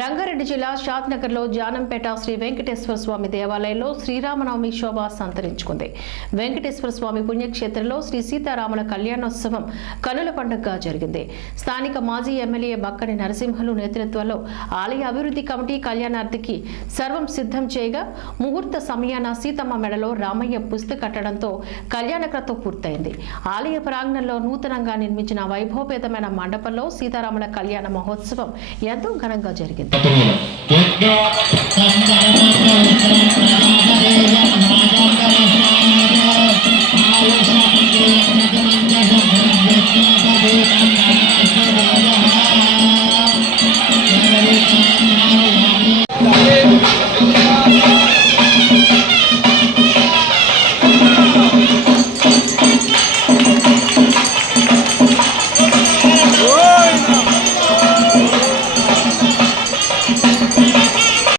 రంగారెడ్డి జిల్లా షాద్నగర్లో జానంపేట శ్రీ వెంకటేశ్వర స్వామి దేవాలయంలో శ్రీరామనవమి శోభ సంతరించుకుంది. వెంకటేశ్వర స్వామి పుణ్యక్షేత్రంలో శ్రీ సీతారాముల కళ్యాణోత్సవం కనుల పండుగగా జరిగింది. స్థానిక మాజీ ఎమ్మెల్యే బక్కని నరసింహులు నేతృత్వంలో ఆలయ అభివృద్ధి కమిటీ కళ్యాణార్థికి సర్వం సిద్ధం చేయగా ముహూర్త సమయాన సీతమ్మ మెడలో రామయ్య పుస్తక కట్టడంతో కళ్యాణక్రతువు పూర్తయింది. ఆలయ ప్రాంగణంలో నూతనంగా నిర్మించిన వైభవపేతమైన మండపంలో సీతారాముల కళ్యాణ మహోత్సవం ఎంతో ఘనంగా జరిగింది.